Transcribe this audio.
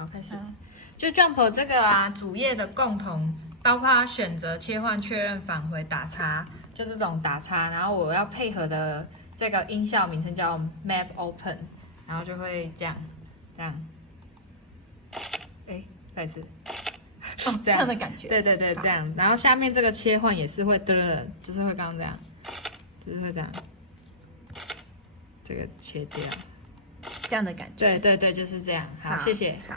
好，开始。就 Jump 这个啊，主页的共同包括选择、切换、确认、返回、打叉，就这种打叉。然后我要配合的这个音效名称叫 Map Open， 然后就会这样，哎，再一次。哦，这样的感觉。对，这样。然后下面这个切换也是会就是会刚刚这样，就是会这样，这个切掉。这样的感觉。对，就是这样。好，谢谢。好。